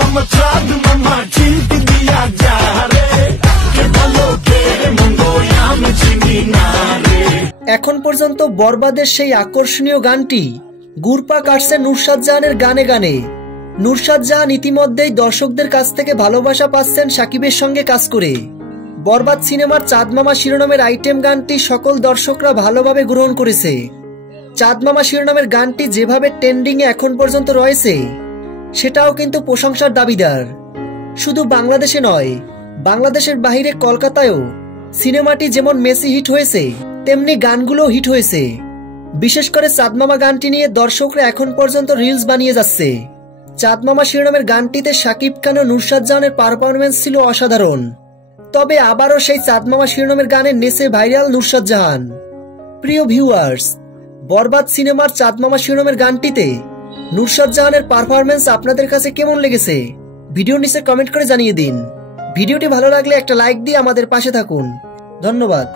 মামা চাঁদ মামা চিনতে দিয়া যা রে, কে ভালো কে মন্দ আমি চিনি না রে। এখন পর্যন্ত বরবাদের সেই আকর্ষণীয় গানটি গুরপা কাটছে নুসরাত জাহানের গানে গানে। নুসরাত জাহান ইতিমধ্যেই দর্শকদের কাছ থেকে ভালোবাসা পাচ্ছেন সাকিবের সঙ্গে কাজ করে। বরবাদ সিনেমার চাঁদ মামা শিরোনামের আইটেম গানটি সকল দর্শকরা ভালোভাবে গ্রহণ করেছে। চাঁদ মামা শিরোনামের গানটি যেভাবে ট্রেন্ডিং এ এখন পর্যন্ত রয়েছে সেটাও কিন্তু প্রশংসার দাবিদার। শুধু বাংলাদেশে নয়, বাংলাদেশের বাইরে কলকাতায়ও সিনেমাটি যেমন মেসি হিট হয়েছে তেমনি গানগুলো হিট হয়েছে। বিশেষ করে চাঁদ মামা গানটি নিয়ে দর্শকরা এখন পর্যন্ত রিলস বানিয়ে যাচ্ছে। চাঁদ মামা শিরোনামের গানটিতে শাকিব খান ও নুসরাত জাহানের পারফরমেন্স ছিল অসাধারণ। তবে আবারও সেই চাঁদ মামা শিরোনামের গানে নেচে ভাইরাল নুসরাত জাহান। প্রিয় ভিউয়ার্স, বরবাদ সিনেমার চাঁদ মামা শিরোনামের গানটিতে নুসরাত জাহানের পারফরমেন্স আপনাদের কাছে কেমন লেগেছে ভিডিওর নিচে কমেন্ট করে জানিয়ে দিন। ভিডিওটি ভালো লাগলে একটা লাইক দিয়ে আমাদের পাশে থাকুন। ধন্যবাদ।